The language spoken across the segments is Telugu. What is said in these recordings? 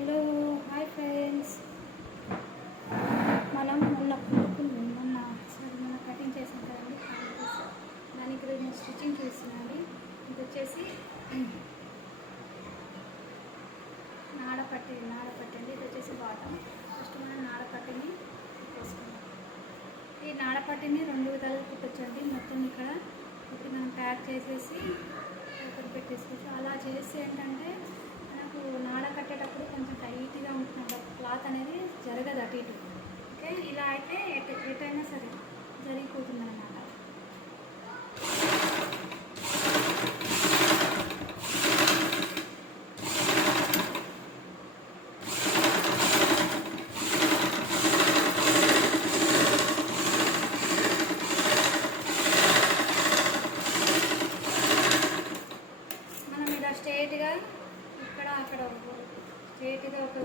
Hello hi friends. మనం మొన్న కటింగ్ చేసాం కదండి హ్యాండ్స్. దానికి ఇక్కడ నేను స్టిచ్చింగ్ చేస్తున్నాను. ఇది వచ్చేసి నాడపట్టి అండి. ఇది వచ్చేసి బాటమ్. ఫస్ట్ మనం నాడపట్టిని వేసుకుందాం. ఈ నాడపట్టిని 2 విధాలుగా కుట్టొచ్చండి. మొత్తం ఇక్కడ ఇప్పుడు మనం ప్యాక్ చేసేసి ఇక్కడ పెట్టేసుకోవచ్చు. అలా చేసి ఏంటంటే మనకు నాడ కట్టేటప్పుడు కొంచెం టైట్గా ఉంటుంది, క్లాత్ అనేది జరగదు అటు ఇటు. ఓకే, ఇలా అయితే ఎటైనా సరే జరిగిపోతుంది అన్నమాట. మనం ఇలా స్ట్రైట్గా ఇక్కడ అక్కడ స్ట్రైట్గా ఒక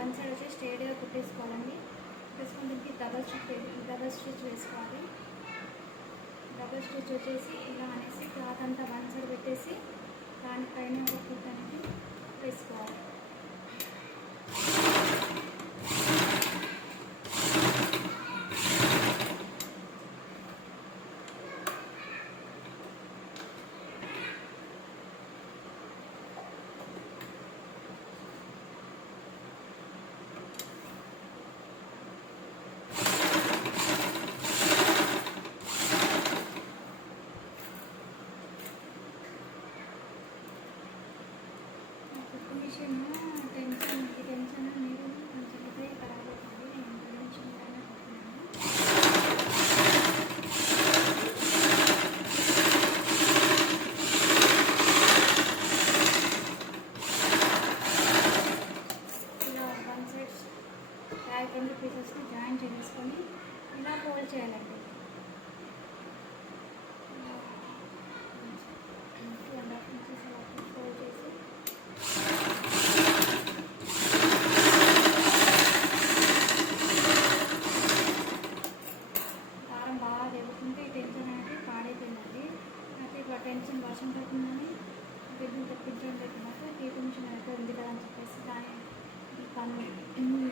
1 సైడ్ వచ్చి స్ట్రైట్గా కుట్టేసుకోవాలండి. కుట్టేసుకుని దీనికి డబల్ స్టిచ్ వేసుకోవాలి. డబల్ స్టిచ్ వచ్చేసి ఇలా అనేసి క్లాత్ అంతా 1 సైడ్ పెట్టేసి దానిపైన ఒక కుట్ అనేది వేసుకోవాలి. టెన్షన్ మీరు కొంచెం ఇదే పర్వాలేదండి. నేను టెన్షన్ ఇలా 1 సైడ్ 2 పీసెస్ని జాయిన్ చేసుకొని ఇలా ఫోల్డ్ చేయాలండి. 2.5 ఇంచెస్ ఫోల్డ్ చేసి దారం బాగా జరుగుతుంటే ఈ టెన్షన్ అనేది పాడైపోయిందండి. అయితే ఇట్లా టెన్షన్ వర్షం పడుతుందని బిడ్డను తెప్పించడం పెట్టినాక కేక్ మిషన్ అయితే ఉంది కదా అని చెప్పేసి దాని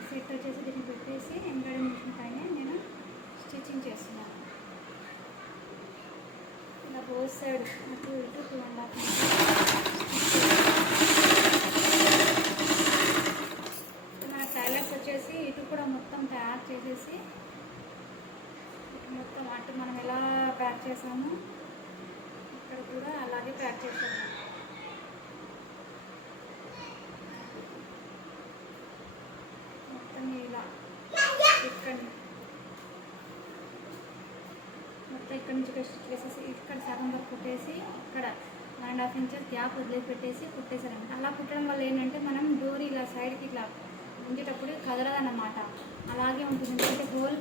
సెట్ వచ్చేసి దీన్ని పెట్టేసి ఎంబ్రాయిడరీ మిషన్ పైన నేను స్టిచ్చింగ్ చేస్తున్నాను. ఇలా బోత్ సైడ్ అటు ఇటు 2.5 మన టైలర్స్ వచ్చేసి ఇటు కూడా మొత్తం తయారు చేసేసి ఇటు మొత్తం అటు మనం ఎలా ప్యాక్ చేసామో ఇక్కడ కూడా అలాగే ప్యాక్ చేసాము. మొత్తం ఇలా ఇక్కడ నుంచి స్టిచ్ వేసేసి ఇక్కడ సగం వరకు కుట్టేసి ఇక్కడ 1.5 ఇంచెస్ గ్యాప్ వదిలేసి పెట్టేసి కుట్టేసారనమాట. అలా కుట్టడం వల్ల ఏంటంటే మనం డోరీ ఇలా సైడ్కి ఇట్లా ఉంచేటప్పుడు కదలదన్నమాట, అలాగే ఉంటుంది. ఎందుకంటే హోల్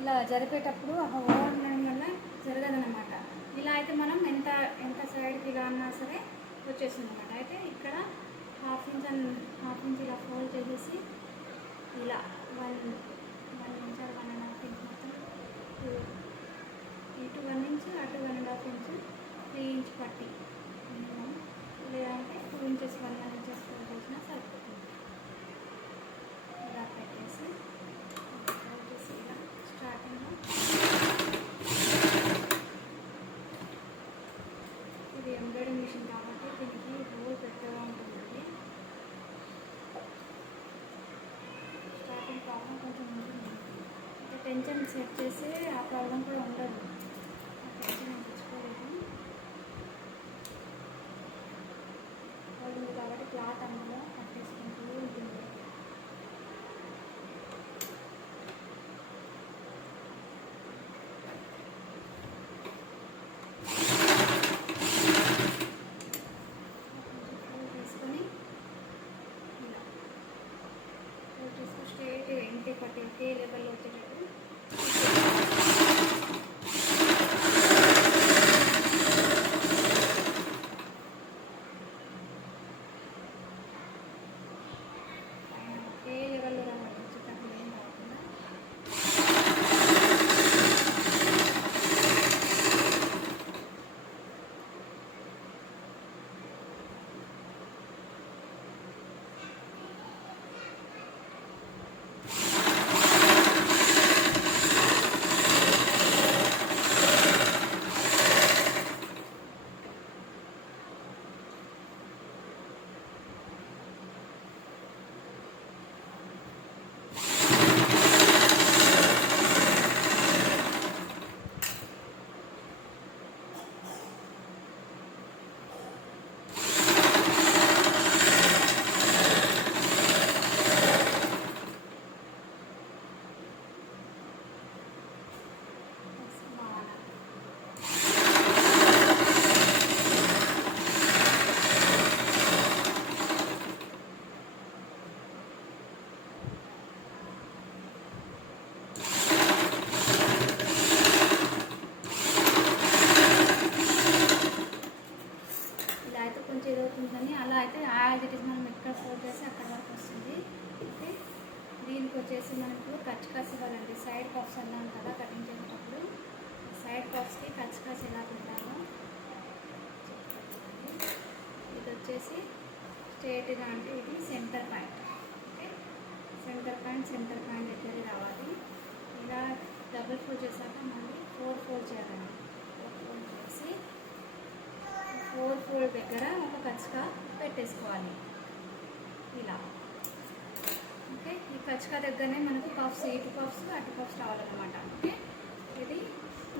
ఇలా జరిపేటప్పుడు ఆ హోల్ ఉండడం వల్ల జరగదన్నమాట. ఇలా అయితే మనం ఎంత సైడ్కి ఇలా అన్నా సరే వచ్చేస్తుంది అన్నమాట. అయితే ఇక్కడ 1/2 ఇంచ్ ఇలా ఫోల్డ్ చేసేసి ఇలా 1 ఇంచ్ 1.5 ఇంచ్ మొత్తం ఇటు 1 ఇంచ్ అటు 1.5 ఇంచ్ 3 ఇంచ్ పట్టి, లేదంటే 2 ఇంచెస్ 1 ఇంచెస్ ఫోల్డ్ చేసినా సరిపోతుంది. ఇలా పెట్టేసి ఇలా స్టార్టింగ్లో ఇది ఎంబ్రాయిడరీ మిషన్ కాబట్టి దీనికి హోల్ పెద్దగా ఉంటుందండి. స్టార్టింగ్ ప్రాబ్లం కొంచెం ఉంటుంది. టెన్షన్ సెట్ చేస్తే ఆ ప్రాబ్లం కూడా ఉండదు. ఆ టెన్షన్ నేను తెచ్చుకోలేదు ఉంది కాబట్టి క్లాత్ అందులో కట్టేసుకుంటూ ఉంటుంది. స్ట్రైట్గా ఇంటి పట్టి ఒకే లెవెల్లో వచ్చేటట్టు వచ్చేసి మనకు కచ్కాస్ ఇవ్వాలండి. సైడ్ పఫ్స్ అన్నాం కదా కటింగ్ చేసేటప్పుడు, సైడ్ పఫ్స్కి కచ్కాస్ ఎలా పెట్టాలో ఇది వచ్చేసి స్ట్రేట్గా అంటే ఇది centre point. Okay, centre point దగ్గర రావాలి. ఇలా డబుల్ ఫోల్డ్ చేశాక మళ్ళీ 4 ఫోల్డ్ చేయాలండి. 4 ఫోల్డ్ చేసి 4 ఫోల్డ్ దగ్గర ఒక కచ్కా పెట్టేసుకోవాలి ఇలా. ఓకే, ఈ కచ్కా దగ్గరనే మనకు పఫ్స్, ఇటు పఫ్స్ అటు పఫ్స్ రావాలన్నమాట. ఓకే, ఇది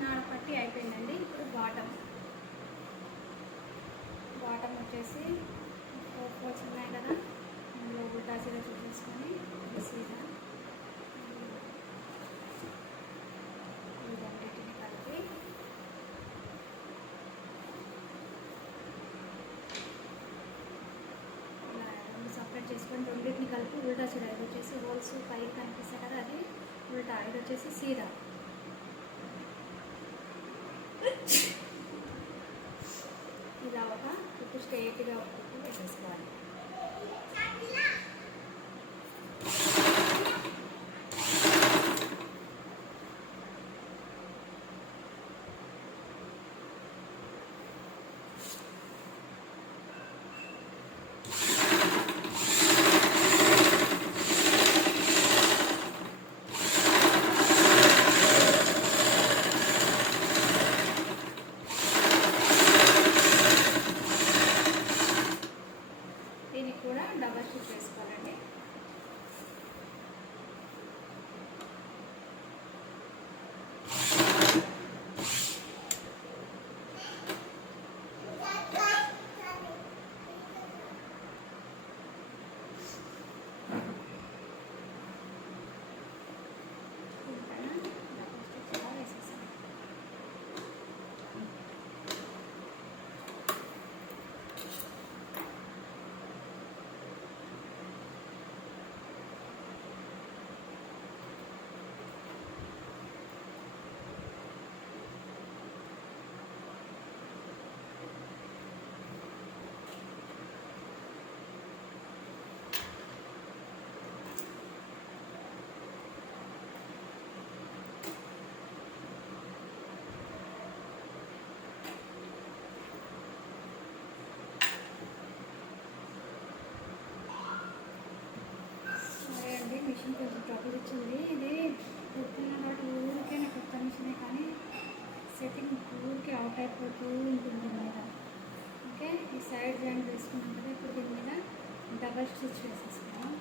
నాడపట్టి అయిపోయిందండి. ఇప్పుడు బాటమ్ వచ్చేసి 4 ఫోల్డ్స్ ఉన్నాయి కదా, అందులో ఉల్టా సీదా చూసేసుకొని సీదా ఇవన్నిటిని కలిపి ఇలా రెండు సపరేట్ చేసుకొని రెండింటిని కలిపి ఉల్టా సీదా. ఇది వచ్చేసి హోల్స్ పైకి కనిపిస్తాయి కదా, అది ఉల్టా. ఇది వచ్చేసి సీదా. ఇలా ఒక కుట్టు స్ట్రేట్గా ఒక కుట్టు వేసేసుకోవాలి. దీనికి కూడా డబల్ స్టిచ్ వేసుకోవాలండి. మిషన్ కొంచెం ట్రబుల్ ఇచ్చింది. ఇది కుడుతున్న కాబట్టి ఊరికే నాకు కొత్త మిషనే, కానీ సెట్టింగ్ ఊరికే అవుట్ అయిపోతూ ఉంటుంది మీద. ఓకే, ఈ సైడ్ జాయింట్ వేసుకున్నాం కదా, ఇప్పుడు దీని మీద డబల్ స్టిచ్ వేసేసుకున్నాం.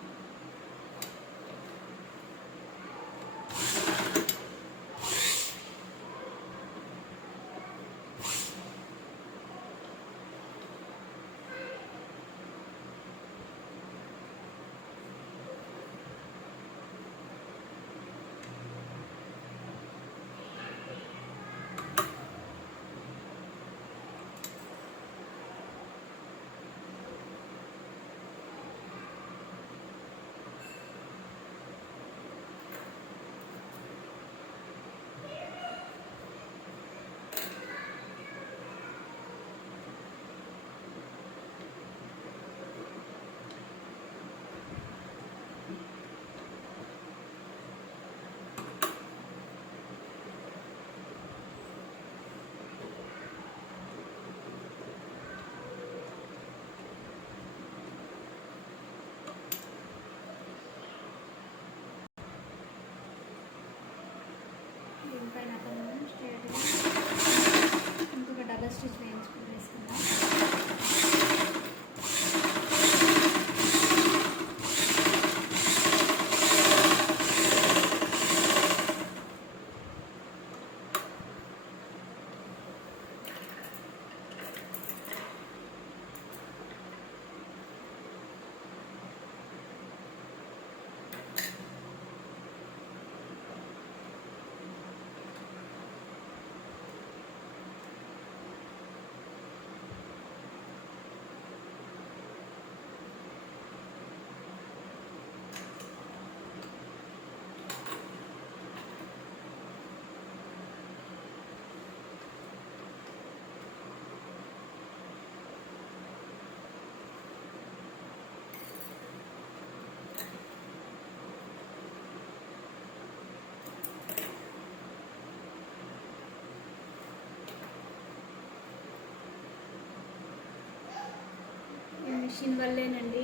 మిషన్ వల్లేనండి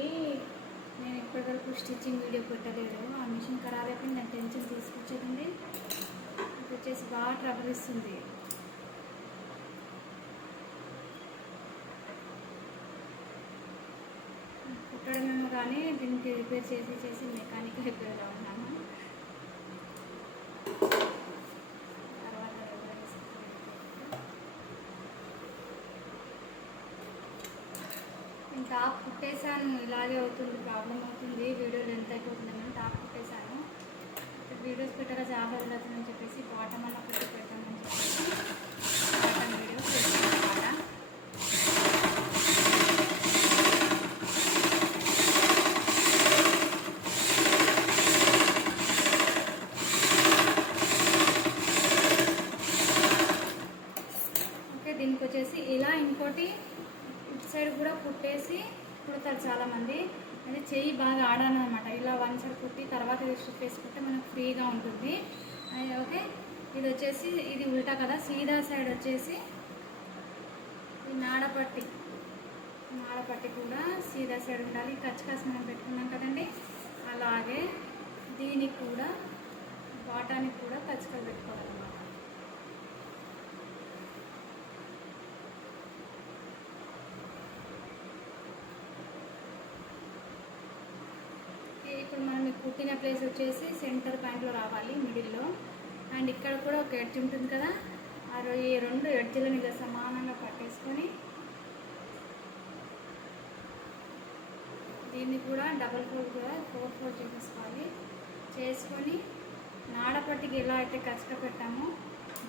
నేను ఇప్పటివరకు స్టిచ్చింగ్ వీడియో పెట్టలేదు. ఆ మిషన్ ఖరాబ్ అయిపోయింది, నాకు టెన్షన్ తీసుకొచ్చేదండి. ఇది వచ్చేసి బాగా ట్రబుల్ ఇస్తుంది. కుట్టడమేమో కానీ దీనికి రిపేర్ చేసి మెకానిక్ రిపేర్లో ఉన్నాను. తర్వాత నేను టాప్ కుట్టేశాను. ఇలాగే అవుతుంది, ప్రాబ్లం అవుతుంది, వీడియో లెంత్ అయిపోతుందని టాప్ కుట్టేశాను. వీడియోస్ పెట్టగా జాబ్ వదలవుతుందని చెప్పేసి బాటమ్ అన్న కుట్టి పెడతామని చెప్పేసి బాటమ్ వీడియోస్ చేస్తాను అన్నమాట. దీనికి వచ్చేసి ఇలా ఇంకోటి ఇటు సైడ్ కూడా కుట్టేసి కుడతారు చాలామంది. అది చెయ్యి బాగా ఆడాను అనమాట. ఇలా వన్ సైడ్ కుట్టి తర్వాత స్టిచ్ వేసుకుంటే మనకు ఫ్రీగా ఉంటుంది. ఓకే, ఇది వచ్చేసి ఇది ఉల్టా కదా, సీదా సైడ్ వచ్చేసి ఈ నాడపట్టి కూడా సీదా సైడ్ ఉండాలి. కచ్కాస్ మనం పెట్టుకున్నాం కదండి, అలాగే దీనికి కూడా బాటానికి కూడా కచ్కలు పెట్టుకోవాలన్నమాట. ఇప్పుడు మనం కుట్టిన ప్లేస్ వచ్చేసి సెంటర్ పాయింట్లో రావాలి, మిడిల్లో. అండ్ ఇక్కడ కూడా ఒక ఎడ్జ్ ఉంటుంది కదా, ఈ రెండు ఎడ్జ్లను ఇలా సమానంగా పట్టేసుకొని దీన్ని కూడా డబల్ ఫోల్డ్ కూడా 4 ఫోల్డ్ చేసుకొని నాడపట్టికి ఎలా అయితే కచ్చక పెట్టామో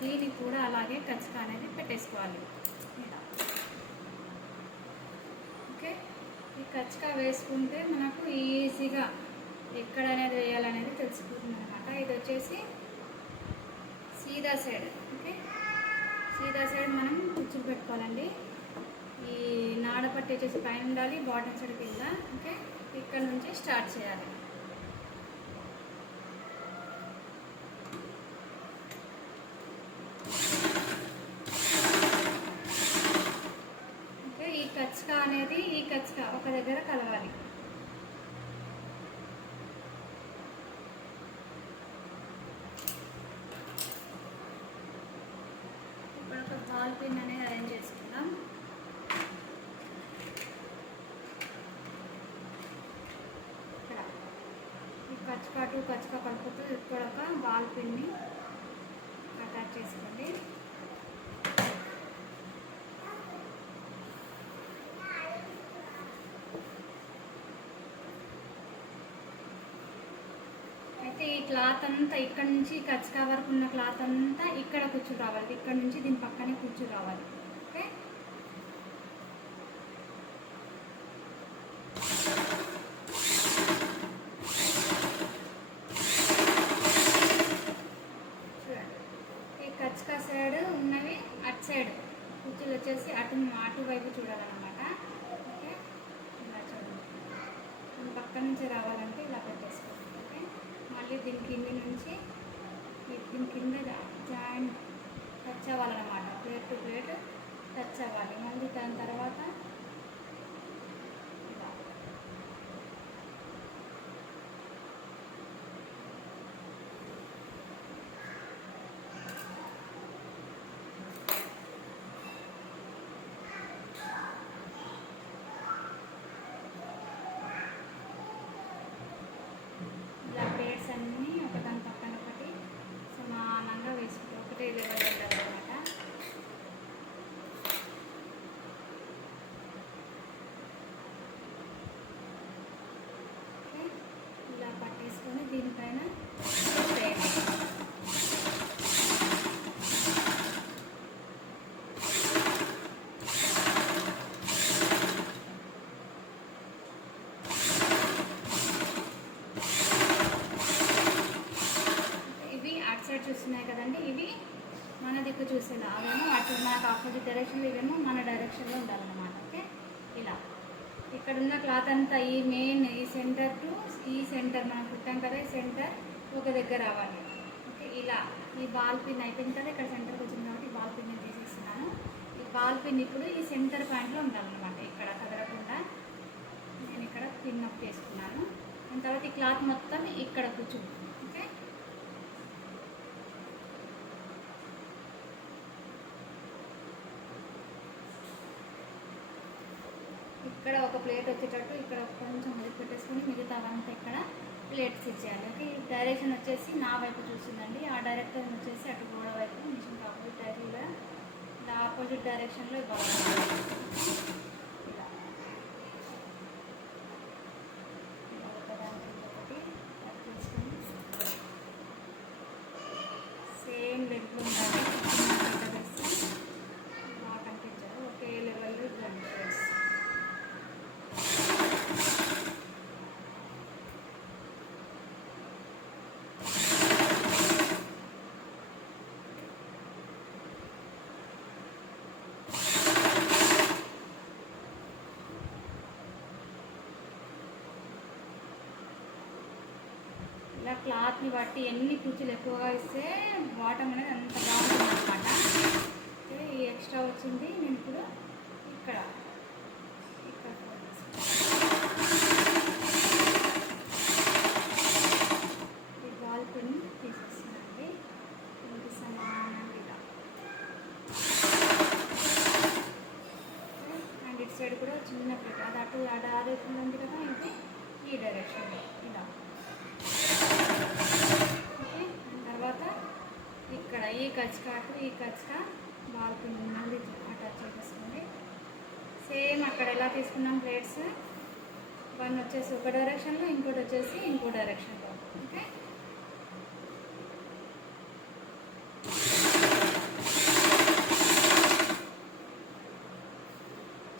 దీనికి కూడా అలాగే కచ్చక అనేది పెట్టేసుకోవాలి. ఓకే, ఈ కచ్చక వేసుకుంటే మనకు ఈజీగా ఎక్కడ అనేది వేయాలనేది తెలిసిపోతుంది అనమాట. ఇది వచ్చేసి సీదా సైడ్. ఓకే, సీదా సైడ్ మనం కుచ్చులు పెట్టుకోవాలండి. ఈ నాడపట్టి వచ్చేసి పైన ఉండాలి, బాటమ్ సైడ్ కింద. ఓకే, ఇక్కడ నుంచి స్టార్ట్ చేయాలి. ఓకే, ఈ కచ్చక అనేది ఈ కచ్చక ఒక దగ్గర కలవాలి. బాల్ పిన్ అనేది అరేంజ్ చేసుకుందాం. ఇక్కడ ఈ కచ్చక కలుపుతూ ఇక్కడ ఒక బాల్ పిన్ని అటాచ్ చేసుకోండి. అయితే ఈ క్లాత్ అంతా ఇక్కడ నుంచి కచ్చక వరకు ఉన్న క్లాత్ అంతా ఇక్కడ కూర్చుని రావాలి. ఇక్కడ నుంచి దీని పక్కనే కూర్చుని రావాలి. ఓకే, చూడండి, ఈ కచ్చక సైడ్ ఉన్నవి అటు సైడ్ కుర్చీలు వచ్చేసి అటు వైపు చూడాలన్నమాట. ఓకే, ఇలా చూడండి, దీని పక్క నుంచి రావాలంటే ఇలా పెట్టేసుకోవాలి. మళ్ళీ దీని కింద నుంచి దీని కింద జాయింట్ టచ్ అవ్వాలన్నమాట. ప్లేట్ టు ప్లేట్ టచ్ అవ్వాలి. మళ్ళీ దాని తర్వాత ఇలా ప్లేట్స్ అన్నీ ఒకదాని పక్కన ఒకటి సమానంగా వేసుకుంటాం. ఒకటే లెవెల్ ఉండాలన్నమాట. ఓకే, ఇలా పట్టేసుకొని దీనిపైన వేయాలి. చూస్తున్నాయి కదండి, ఇవి మన దిక్కు చూసేలా, అవేమో అటు మనకు ఆపోజిట్ డైరెక్షన్లో, ఇవేమో మన డైరెక్షన్లో ఉండాలన్నమాట. ఓకే, ఇలా ఇక్కడ ఉన్న క్లాత్ అంతా ఈ మెయిన్ ఈ సెంటర్ టు ఈ సెంటర్ మనం కుట్టాం కదా, ఈ సెంటర్ ఒక దగ్గర రావాలి. ఓకే, ఇలా ఈ బాల్ పిన్ అయిపోయింది కదా, ఇక్కడ సెంటర్కి వచ్చింది కాబట్టి ఈ బాల్ పిన్ తీసేస్తున్నాను. ఈ బాల్ పిన్ ఇప్పుడు ఈ సెంటర్ పాయింట్లో ఉండాలన్నమాట, ఇక్కడ కదలకుండా. ఇక్కడ పిన్ అప్ చేసుకున్నాను. దాని తర్వాత ఈ క్లాత్ మొత్తం ఇక్కడ కూర్చుంటుంది. ఓకే, ఇక్కడ ఒక ప్లేట్ వచ్చేటట్టు ఇక్కడ కొంచెం మెరుగు పెట్టేసుకొని మిగతావంతా ఇక్కడ ప్లేట్స్ ఇచ్చేయాలి. ఓకే, ఈ డైరెక్షన్ వచ్చేసి నా వైపు చూస్తుందండి. ఆ డైరెక్షన్ వచ్చేసి అటు గోడ వైపు మిషన్ ఆపోజిట్ డైరెక్ట్గా ఆపోజిట్ డైరెక్షన్లో ఇవ్వాలి. సేమ్ లెగ్లో ఉండాలి. బాగా కనిపించారు. ఒకే లెవెల్లో బ్లెండ్ చేసి ఇలా క్లాత్ని బట్టి ఎన్ని కుర్చీలు ఎక్కువగా ఇస్తే బాటమ్ అనేది అంత బాగుంటుంది అనమాట. ఈ ఎక్స్ట్రా వచ్చింది నేను ఇప్పుడు ఇక్కడ ఈ బాల్ పిన్ తీసేస్తున్నానండి. దీనికి సమానంగా ఇలా అండ్ ఇటు సైడ్ కూడా చిన్న ప్లేట్ అది అటు డైరెక్షన్ ఉంది కదా, ఇది ఈ డైరెక్షన్లో ఇలా. ఓకే, తర్వాత ఇక్కడ ఈ కచ్కాటు ఈ కచ్కా బాల్ పిన్ మళ్ళీ అటాచ్ చేసేసుకోండి. సేమ్ అక్కడ ఎలా తీసుకున్నాం ప్లేట్స్, వన్ వచ్చేసి ఒక డైరెక్షన్లో, ఇంకోటి వచ్చేసి ఇంకో డైరెక్షన్లో. ఓకే,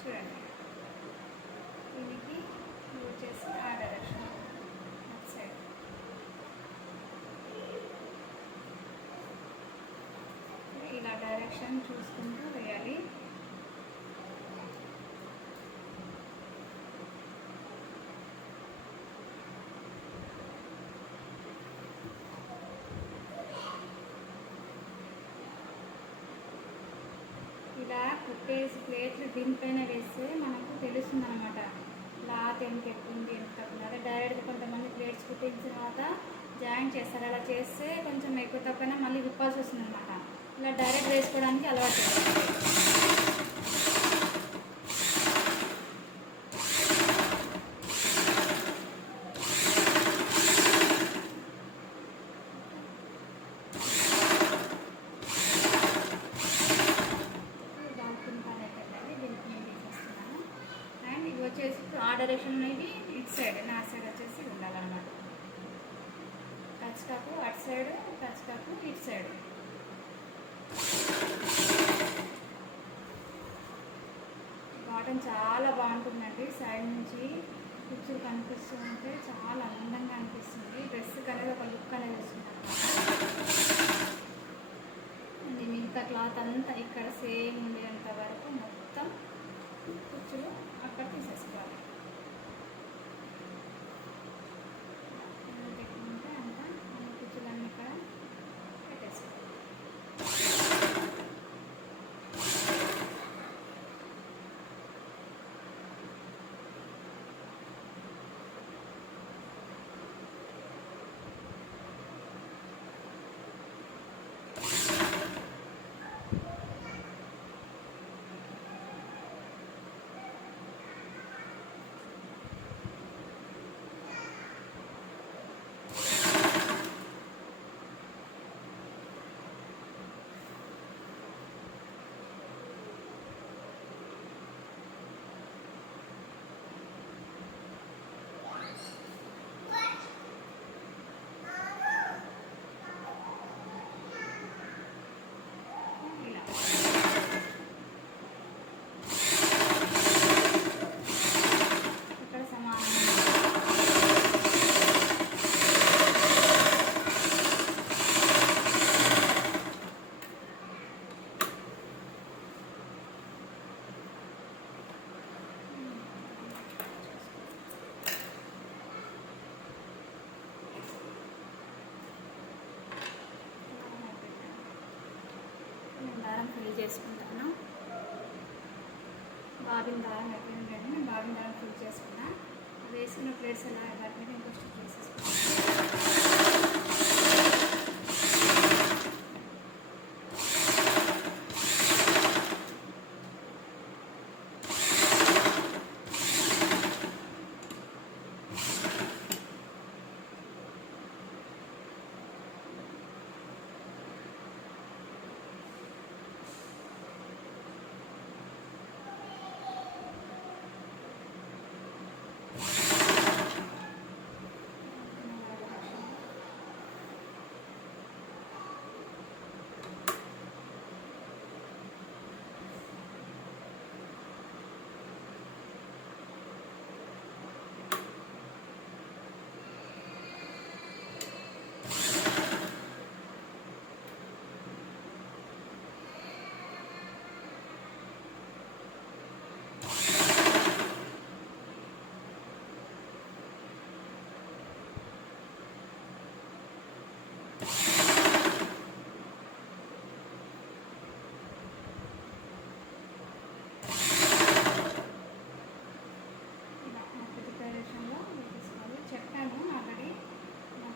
చూడండి, దీనికి వచ్చేసి ఆ డైరెక్షన్ సైడ్. ఇలా డైరెక్షన్ చూసుకుంటూ వేయాలి. ఇలా కుట్టేసి ప్లేట్లు దీనిపైన వేస్తే మనకు తెలుస్తుంది అనమాట క్లాత్ ఎంత ఎక్కుంది ఎంత తక్కువ. అదే డైరెక్ట్గా కొంతమంది ప్లేట్స్ కుట్టించిన తర్వాత జాయింట్ చేస్తారు. అలా చేస్తే కొంచెం ఎక్కువ తక్కువ మళ్ళీ విప్పాల్సి వస్తుంది అనమాట. ఇలా డైరెక్ట్ వేసుకోవడానికి అలవాటు. వచ్చేసి ఆ డైరెక్షన్ అనేది ఇటు సైడ్, నా సైడ్ వచ్చేసి ఉండాలన్నమాట. కచ్కాకు అటు సైడ్, కచ్కాకు ఇటు సైడ్. బాటమ్ చాలా బాగుంటుందండి. సైడ్ నుంచి కుర్చీలు కనిపిస్తూ ఉంటే చాలా అందంగా అనిపిస్తుంది. డ్రెస్కి అనేది ఒక లుక్ అనేది వస్తుంది అన్నమాట. మిగతా క్లాత్ అంతా ఇక్కడ సేమ్ ఉండేంత వరకు మొత్తం కుర్చీలు అక్కడ తీసేసుకోవాలి. పెట్టుకుంటే అంతా అన్ని కుర్చీలన్నీ ఇక్కడ పెట్టేసుకోవాలి. దారం ఫిల్ చేసుకుంటాను. బాబిన్ దారం ఎక్కడ ఉందంటే నేను బాబిన్ దారం ఫిల్ చేసుకున్నా. వేసుకున్న ప్లేట్స్ ఎలా వాటి మీద ఇంకో స్టిచ్ వేసేసుకోవాలి.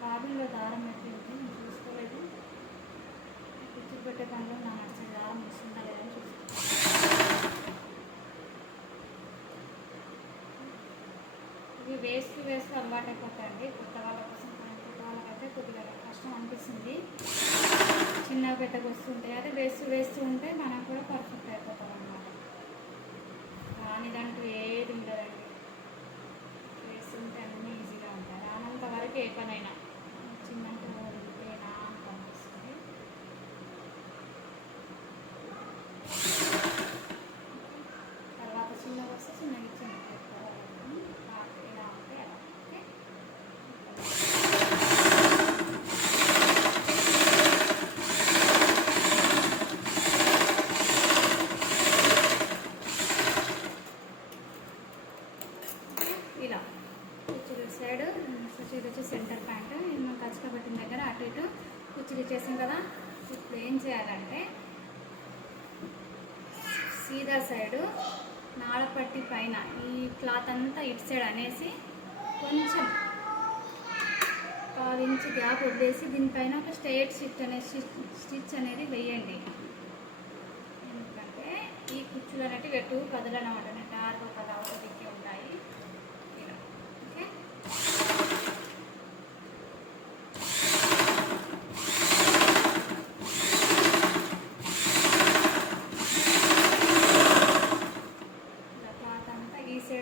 బాబుల్లో దారం పెట్టింది నేను చూసుకోలేదు. పిచ్చుకు పెట్టే పనిలో నా నడిచిన దారం వస్తుందా లేదని చూస్తాను. ఇవి వేస్తూ అలవాటు అయిపోతాయండి. కొత్త వాళ్ళ కోసం కొత్త వాళ్ళకైతే కొద్దిగా కష్టం అనిపిస్తుంది. చిన్న పెద్దగా వస్తుంటాయి. అదే వేస్తూ ఉంటే మనకు కూడా పర్ఫెక్ట్ అయిపోతాం అన్నమాట. కానీ దాంట్లో ఏది ఉండదండి. వేస్తుంటే అన్నీ ఈజీగా ఉంటాయి. రానంత వరకు ఏ పనైనా చిన్నంత ఉంటేనా అని అనిపిస్తుంది. తర్వాత చిన్నగా వస్తే చిన్నగా ఇచ్చింది ఇలా ఉంటే అలా. ఓకే, ఇలా కుర్చీలు సైడ్ కుర్చీలు వచ్చి సెంటర్ ప్యాంట్ మనం ఖర్చుగా పెట్టిన దగ్గర అటు ఇటు కుర్చీలు ఇచ్చేసాం కదా. ఇప్పుడు ఏం చేయాలంటే సీదా సైడు నాడపట్టి పైన ఈ క్లాత్ అంతా ఇటు సైడ్ అనేసి కొంచెం 1/4 ఇంచ్ గ్యాప్ వదిలేసి దీనిపైన ఒక స్ట్రైట్ స్టిచ్ అనేది వేయండి. ఎందుకంటే ఈ కుర్చీలు అనేవి ఎటు కదలనమాట, డార్క్ ఒక దిక్కే ఉంటాయి. ఇలా ఓకే,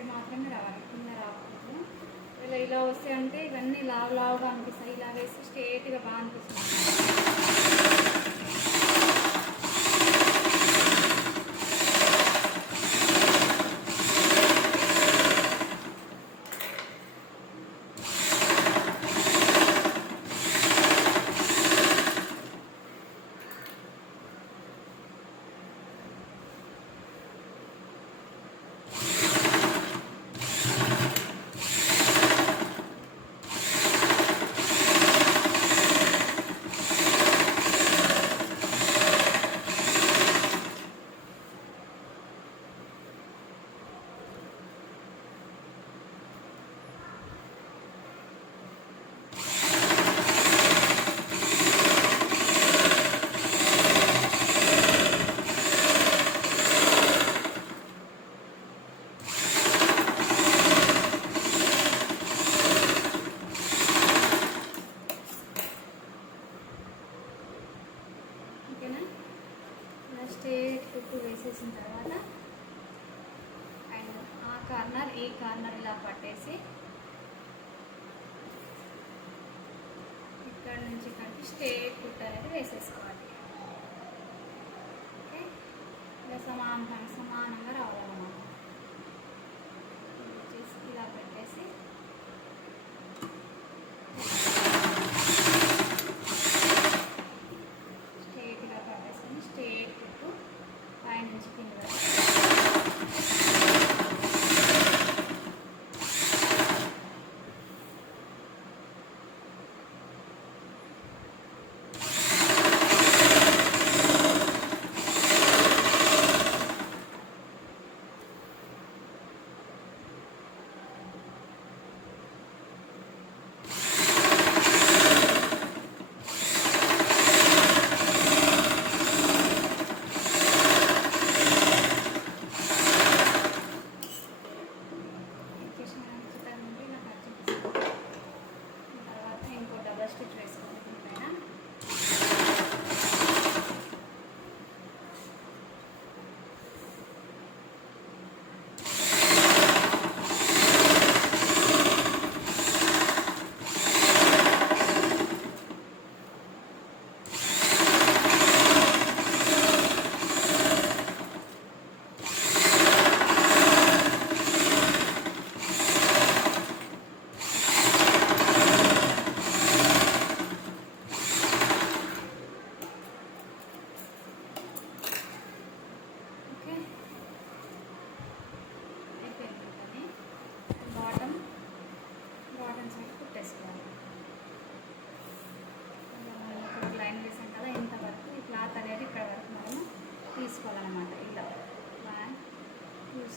మాత్రమే రావాలి, కింద రావద్దు. ఇలా వస్తే అంటే ఇవన్నీ లావుగా అనిపిస్తాయి. ఇలా వేస్తే స్ట్రేట్గా బాగా అనిపిస్తుంది. ఓకేనా, ఇలా స్ట్రేట్ కుట్టు వేసేసిన తర్వాత అండ్ ఆ కార్నర్ ఈ కార్నర్ ఇలా పట్టేసి ఇక్కడ నుంచి ఇక్కడికి స్ట్రేట్ కుట్టు అనేది వేసేసుకోవాలి. ఓకే, ఇలా సమానంగా రావాలన్నమాట. ఇలా పెట్టేసి స్ట్రేట్గా పట్టేసుకొని స్ట్రేట్ కుట్టు పైనుంచి కింద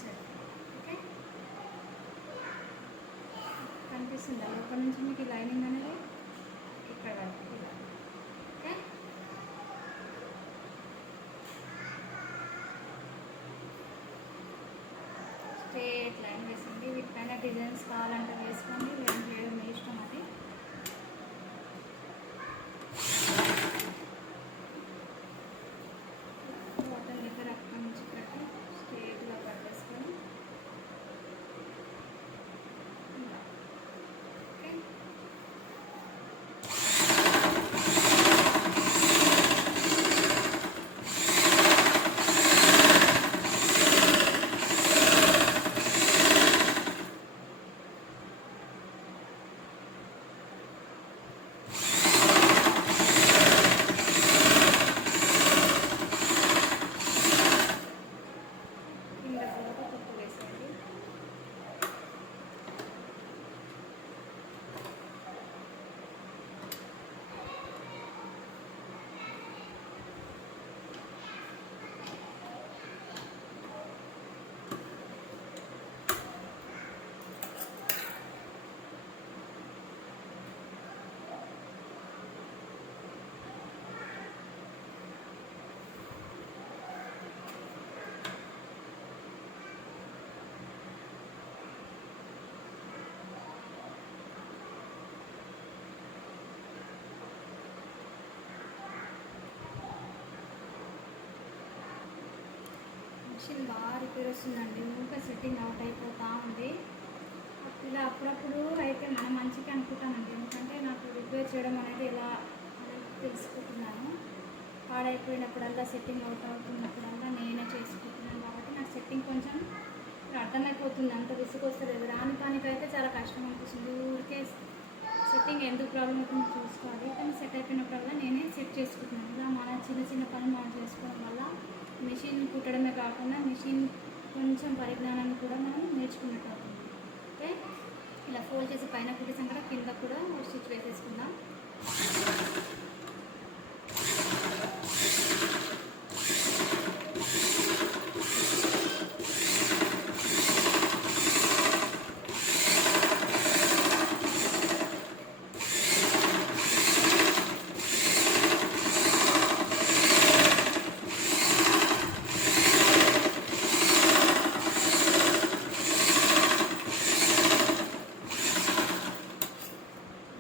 సైడ్. ఓకే, కనిపిస్తుందా లోపల నుంచి మీకు లైనింగ్ అనేది ఇక్కడ వరకు ఇలా. ఓకే, స్ట్రేట్ లైన్ వేసింది. వీటిపైన డిజైన్స్ కావాలంటే వేసుకోండి, లేదు మీ ఇష్టం అది. బాటమ్ దగ్గర అక్కడి నుంచి కట్టి స్ట్రేట్గా పట్టేసుకొని ఇలా. ఓకే, కింద కూడా ఒక కుట్టు వేసేయండి. మిషన్ బాగా రిపేర్ వస్తుందండి, ఊరికే సెట్టింగ్ అవుట్ అయిపోతూ ఉంది. ఇలా అప్పుడప్పుడు అయితే మన మంచిగా అనుకుంటానండి, ఎందుకంటే నాకు రిపేర్ చేయడం అనేది ఎలా అనేది తెలుసుకుంటున్నాను. పాడైపోయినప్పుడల్లా సెట్టింగ్ అవుట్ అవుతున్నప్పుడల్లా నేనే చేసుకుంటున్నాను కాబట్టి నాకు సెట్టింగ్ కొంచెం అర్థమైపోతుంది. అంత విసుగొస్తలేదు. రానికానికైతే చాలా కష్టం అనిపిస్తుంది. ఊరికే సెట్టింగ్ ఎందుకు ప్రాబ్లం అవుతుందో చూసుకోవాలి, కానీ సెట్ అయిపోయినప్పుడల్లా నేనే సెట్ చేసుకుంటున్నాను. ఇలా మన చిన్న చిన్న పనులు మనం చేసుకోవడం వల్ల మిషన్ కుట్టడమే కాకుండా మిషన్ కొంచెం పరిజ్ఞానాన్ని కూడా మనం నేర్చుకున్నట్టు అవుతుంది. ఓకే, ఇలా ఫోల్డ్ చేసి పైన కుట్టేసాం కదా, కింద కూడా స్టిచ్ వేసేసుకుందాం.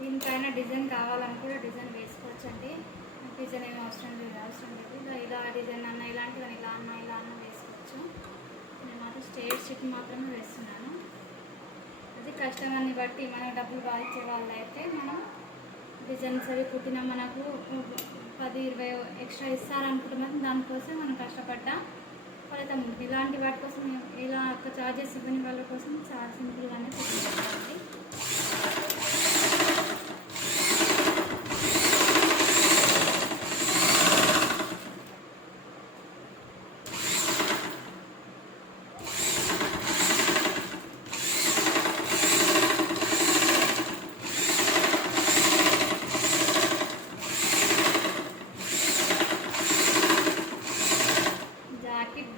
దీనిపైన డిజైన్ కావాలని కూడా డిజైన్ వేసుకోవచ్చండి. డిజైన్ ఏమి అవసరం లేదు. ఇలా డిజైన్ అన్న, ఇలాంటివి ఇలా అన్న వేసుకోవచ్చు. నేను మాత్రం స్ట్రేట్ స్టిచ్ మాత్రమే వేస్తున్నాను. అది కస్టమర్ని బట్టి మనకు డబ్బులు బాగా ఇచ్చే వాళ్ళు అయితే మనం డిజైన్స్ అవి కుట్టినా మనకు 10-20 ఎక్స్ట్రా ఇస్తారనుకుంటున్నాం. దానికోసం మనం కష్టపడ్డా ఫలితం ఉంటుంది. ఇలాంటి వాటి కోసం ఇలా చార్జెస్ ఇవ్వని వాళ్ళ కోసం చాలా సింపుల్గానే కుట్టించుకోవాలి.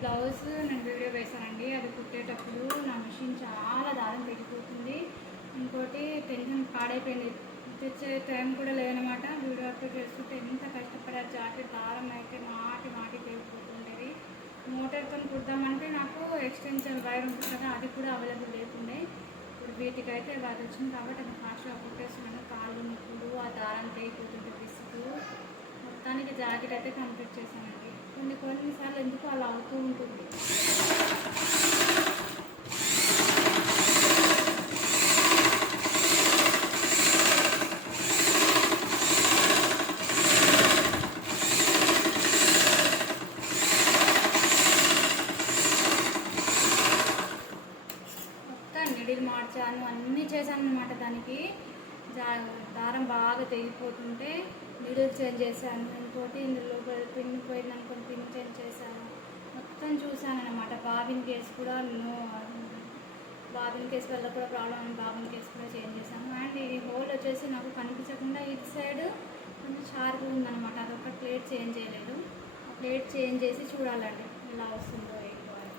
బ్లౌజ్ నేను వీడియో వేసానండి, అది కుట్టేటప్పుడు నా మిషన్ చాలా దారం తెగిపోతుంది. ఇంకోటి టెన్షన్ పాడైపోయింది, తెచ్చే టైం కూడా లేదనమాట. వీడియో అప్లోడ్ చేస్తుంటే ఎంత కష్టపడారు. జాకెట్ దారం అయితే మాటి తెగిపోతుండేది. మోటార్తో కుడదామంటే నాకు ఎక్స్టెన్షన్ వైర్ ఉంటుంది కదా, అది కూడా అవైలబుల్ లేకుండే. ఇప్పుడు వీటికైతే అది వచ్చింది కాబట్టి అది ఫాస్ట్గా కుట్టేస్తున్నాను. కాళ్ళు నొప్పులు, ఆ దారం తెగిపోతుంటే విసుగు. మొత్తానికి జాకెట్ అయితే కంప్లీట్ చేశానండి. కొన్నిసార్లు ఎందుకు అలా అవుతూ ఉంటుంది. మొత్తం నిడిల్ మార్చాను, అన్నీ చేశాను అనమాట. దానికి దారం బాగా తెగిపోతుంటే నీడిల్ చేంజ్ చేశాను. ఇంకోటి ఇందులో పిన్ పోయిందనుకోని పిన్ చేంజ్ చేశాను. మొత్తం చూశాను అనమాట. బాబిన్ కేస్ కూడా బాబిన్ కేస్ వల్ల కూడా ప్రాబ్లం, బాబిన్ కేస్ కూడా చేంజ్ చేశాను. అండ్ ఈ హోల్ వచ్చేసి నాకు కనిపించకుండా ఇటు సైడ్ కొంచెం షార్ప్గా ఉందన్నమాట. అదొక ప్లేట్ చేంజ్ చేయలేదు. ఆ ప్లేట్ చేంజ్ చేసి చూడాలండి ఎలా వస్తుందో ఏంటో అని.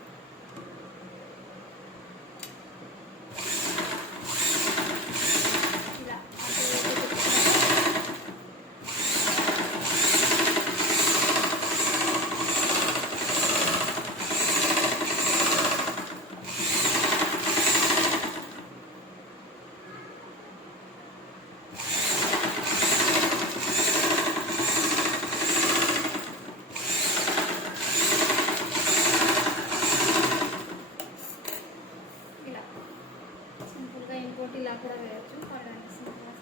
కావాలంటే ఇలా కూడా వేయచ్చు. పడడానికి సింపుల్గా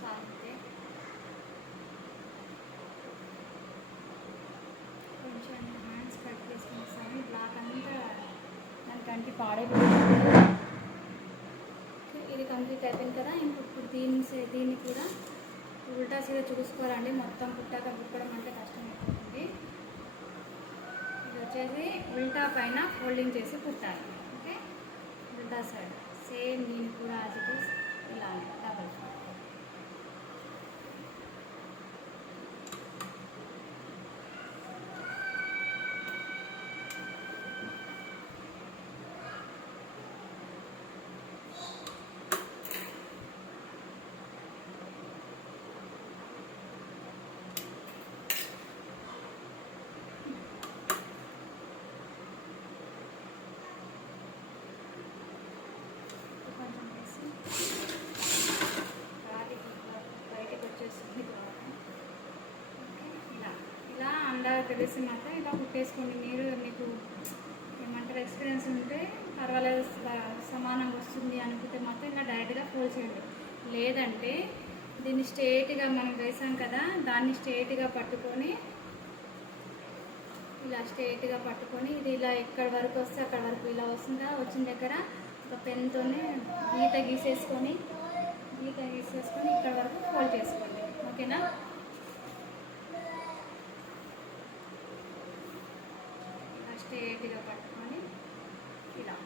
సాగితే కొంచెం హ్యాండ్స్ కట్ చేసుకుని బ్లాక్ అంతా దానికి పాడైపోయింది. ఇది కంప్లీట్ అయిపోయింది కదా. ఇప్పుడు దీన్ని కూడా ఉల్టా సీదా చూసుకోవాలండి. మొత్తం కుట్టడం అంటే కష్టమైపోతుంది. ఇది వచ్చేసి ఉల్టా పైన ఫోల్డింగ్ చేసి కుట్టాలి. ఓకే, ఉల్టా సైడ్ సేమ్ దీన్ని కూడా యాజ్ ఇట్ ఈస్ ఇలానే డబల్ ఫోల్డ్. తెలిసి మాత్రం ఇలా కుట్టేసుకోండి. మీకు ఏమంటారు ఎక్స్పీరియన్స్ ఉంటే పర్వాలేదు, సమానంగా వస్తుంది అనుకుంటే మాత్రం ఇలా డైరెక్ట్గా ఫోల్డ్ చేయండి. లేదంటే దీన్ని స్ట్రేట్గా మనం వేసాం కదా, దాన్ని స్ట్రేట్గా పట్టుకొని ఇలా స్ట్రేట్గా పట్టుకొని ఇది ఇలా ఎక్కడి వరకు వస్తే అక్కడ వరకు ఇలా వస్తుందా, వచ్చిన దగ్గర ఒక పెన్తోనే గీత గీసేసుకొని ఇక్కడ వరకు ఫోల్డ్ చేసుకోండి. ఓకేనా? స్ట్రేట్గా పట్టుకొని ఇలా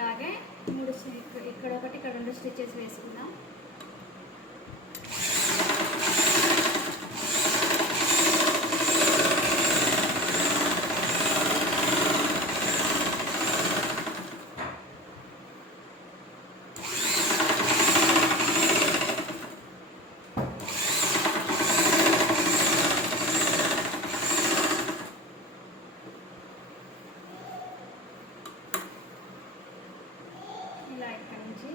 లాగే ఇక్కడ ఒకటి ఇక్కడ 2 స్టిచెస్ వేసుకుందాం. ఇలా ఇక్కడ నుంచి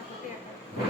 ఒకటి అక్కడ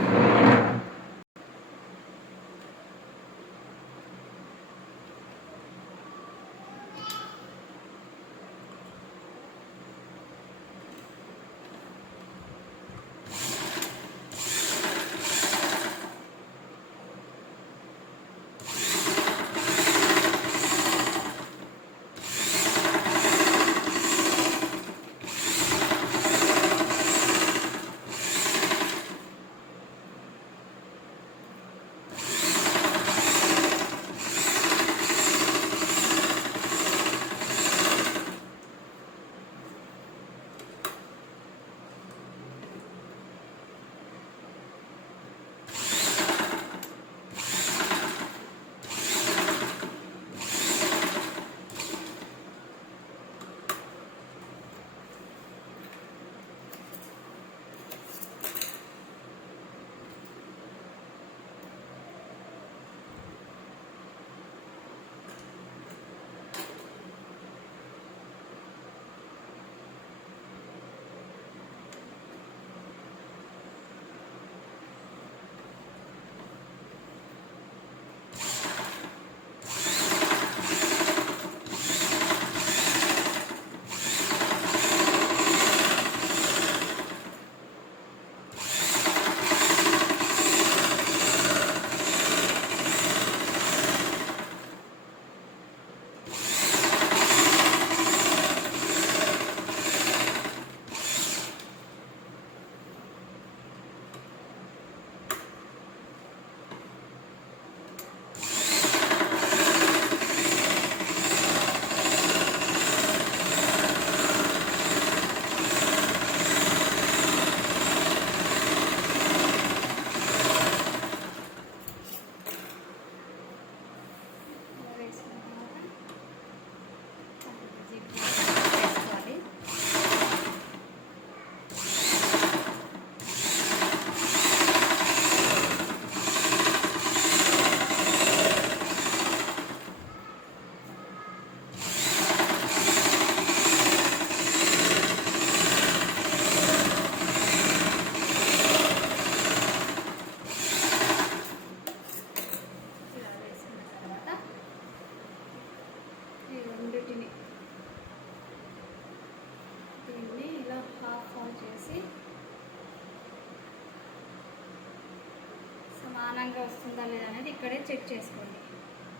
సమానంగా వస్తుందా లేదా అనేది ఇక్కడే చెక్ చేసుకోండి.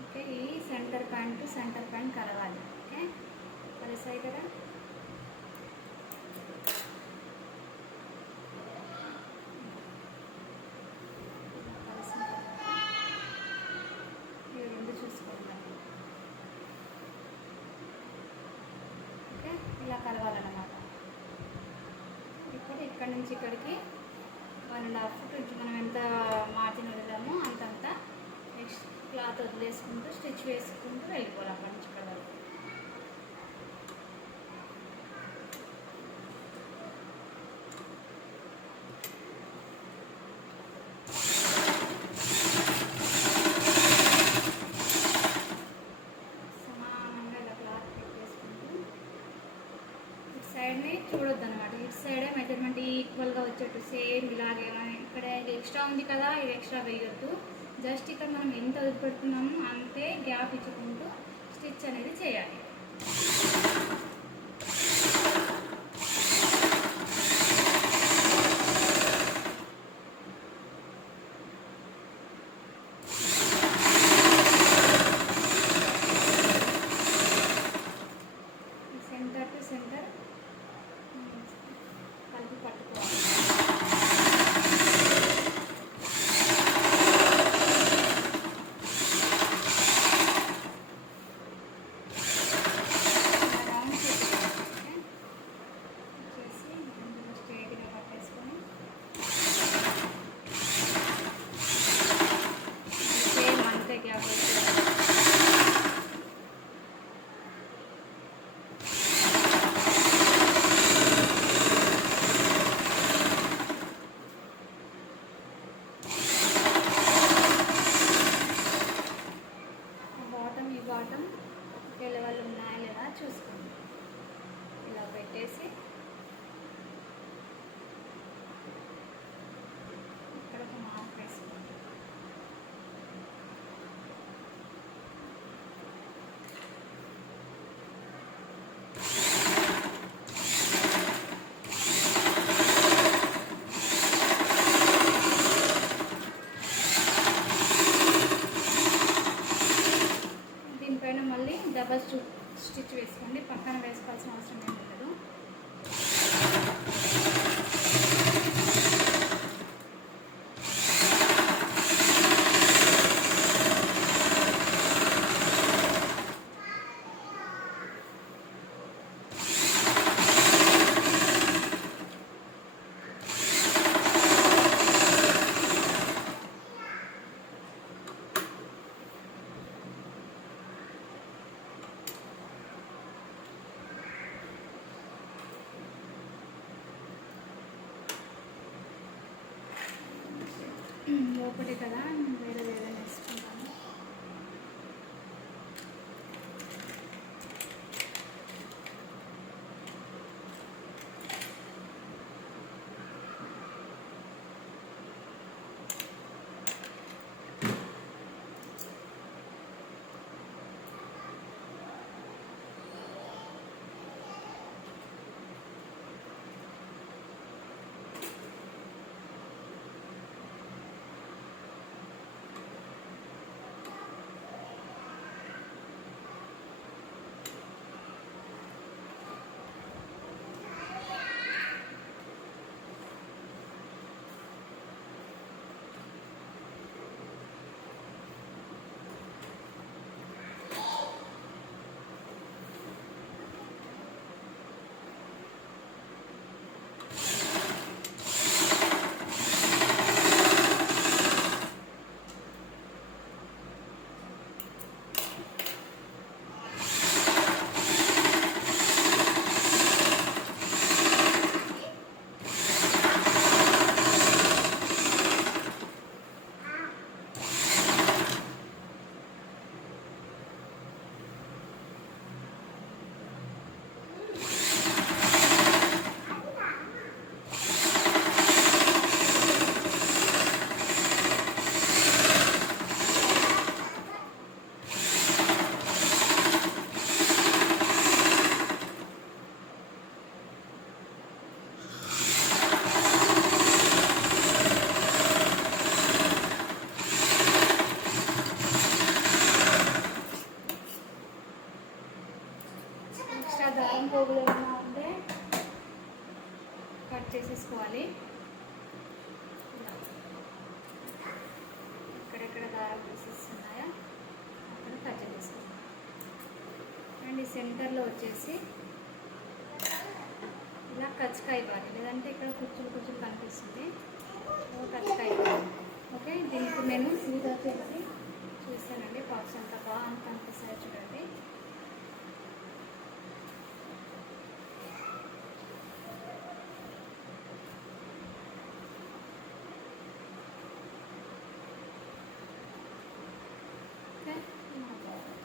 ఓకే, ఈ centre point to centre point కలవాలి. ఓకే, కలిసాయి కదా. కలిసిన తర్వాత ఇవి రెండు చూసుకోండి. ఓకే, ఇలా కలవాలన్నమాట. ఇప్పుడు ఇక్కడ నుంచి ఇక్కడికి 1.5 ఫుట్ మనం ఎంత మార్జిన్ వదిలామో అంతంతా నెక్స్ట్ క్లాత్ వదిలేసుకుంటూ స్టిచ్ వేసుకుంటూ వెళ్ళిపోవాలి అక్కడి నుంచి ఇక్కడ వరకు. సమానంగా ఇలా క్లాత్ పెట్టేసుకుంటూ ఇటు సైడ్ని చూడొద్దు అనమాట. ఇటు సైడే మెజర్మెంట్ ఈక్వల్గా వచ్చేట్టు సేమ్ ఇలాగే. ఇక్కడ ఇది ఎక్స్ట్రా ఉంది కదా, ఇది ఎక్స్ట్రా వేయొద్దు. జస్ట్ ఇక్కడ మనం ఎంత వదిలిపెడుతున్నామో అంతే గ్యాప్ ఇచ్చుకుంటూ స్టిచ్ అనేది చేయాలి. సెంటర్ టు సెంటర్ కలిపి పట్టుకోవాలి. బాటమ్ ఒకే లెవెల్ ఉన్నాయా లేదా చూసుకోండి. ఇలా పెట్టేసి ఇక్కడ ఒక మార్క్ వేసుకోండి. దీనిపైన మళ్ళీ డబల్ స్టిచ్ వేసుకోండి. పక్కన వేసుకోవాల్సిన అవసరం ఏమి ఉండదు. లోపలి కదా వేరే వేరే వేసుకుంటాను. సెంటర్లో వచ్చేసి ఇలా కచ్చకా ఇవ్వాలి, లేదంటే ఇక్కడ కుచ్చులు కనిపిస్తుంది, కచ్చకా ఇవ్వాలి. ఓకే, దీనికి నేను సూది వచ్చేసి చూస్తానండి, బాక్స్ అంతా బాగా కనిపిస్తాయి చూడండి.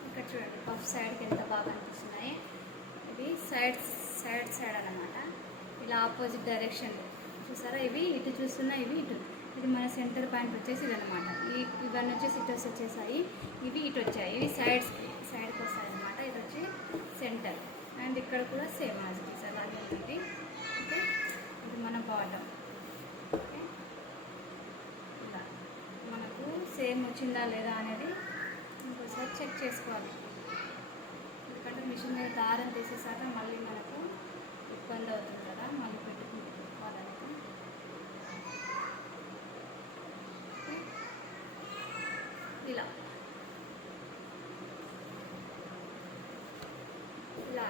ఇక్కడ చూడండి పఫ్ సైడ్కి ఎంత బాగా అనిపిస్తున్నాయి. ఇవి సైడ్ అన్నమాట, ఇలా ఆపోజిట్ డైరెక్షన్ చూసారా. ఇవి ఇటు చూస్తున్నా, ఇవి ఇటు. ఇది మన సెంటర్ పాయింట్ వచ్చేసి ఇది అనమాట. ఇవన్నీ వచ్చేసి ఇటు వచ్చేసాయి, ఇవి ఇటు వచ్చాయి. ఇవి సైడ్కి వస్తాయి అనమాట. ఇది వచ్చి సెంటర్, అండ్ ఇక్కడ కూడా సేమ్ యాజ్ అలాగే ఉంటుంది. ఓకే, ఇది మన బాటమ్. ఓకే, ఇలా మనకు సేమ్ వచ్చిందా లేదా అనేది ఇంకోసారి చెక్ చేసుకోవాలి. ఎందుకంటే మిషన్ మీద దారం తీసేసాక మళ్ళీ మనకు ఇబ్బంది అవుతుంది కదా, మళ్ళీ పెట్టుకోవాలంటే. ఇలా ఇలా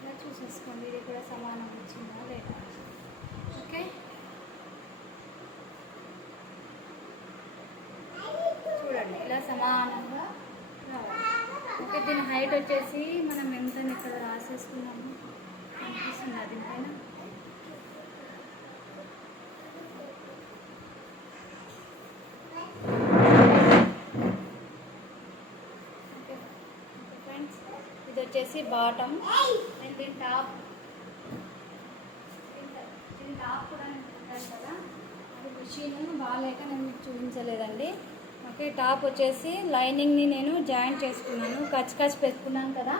ఇలా చూసేసుకోండి, ఇది కూడా సమానం వచ్చిందా లేదా. ఓకే, చూడండి ఇలా సమానంగా రావాలి. ఓకే, దీని హైట్ వచ్చేసి మనం ఎంత ఇక్కడ రాసేసుకున్నాము అనిపిస్తుంది దీనిపైన. ఓకే ఫ్రెండ్స్, ఇది వచ్చేసి బాటమ్, అండ్ దీని టాప్ కూడా ఉంటాను కదా, అది మిషన్ బాగాలేక నేను మీకు చూపించలేదండి. ఓకే, టాప్ వచ్చేసి లైనింగ్ని నేను జాయింట్ చేసుకున్నాను, కచ్ పెట్టుకున్నాను కదా,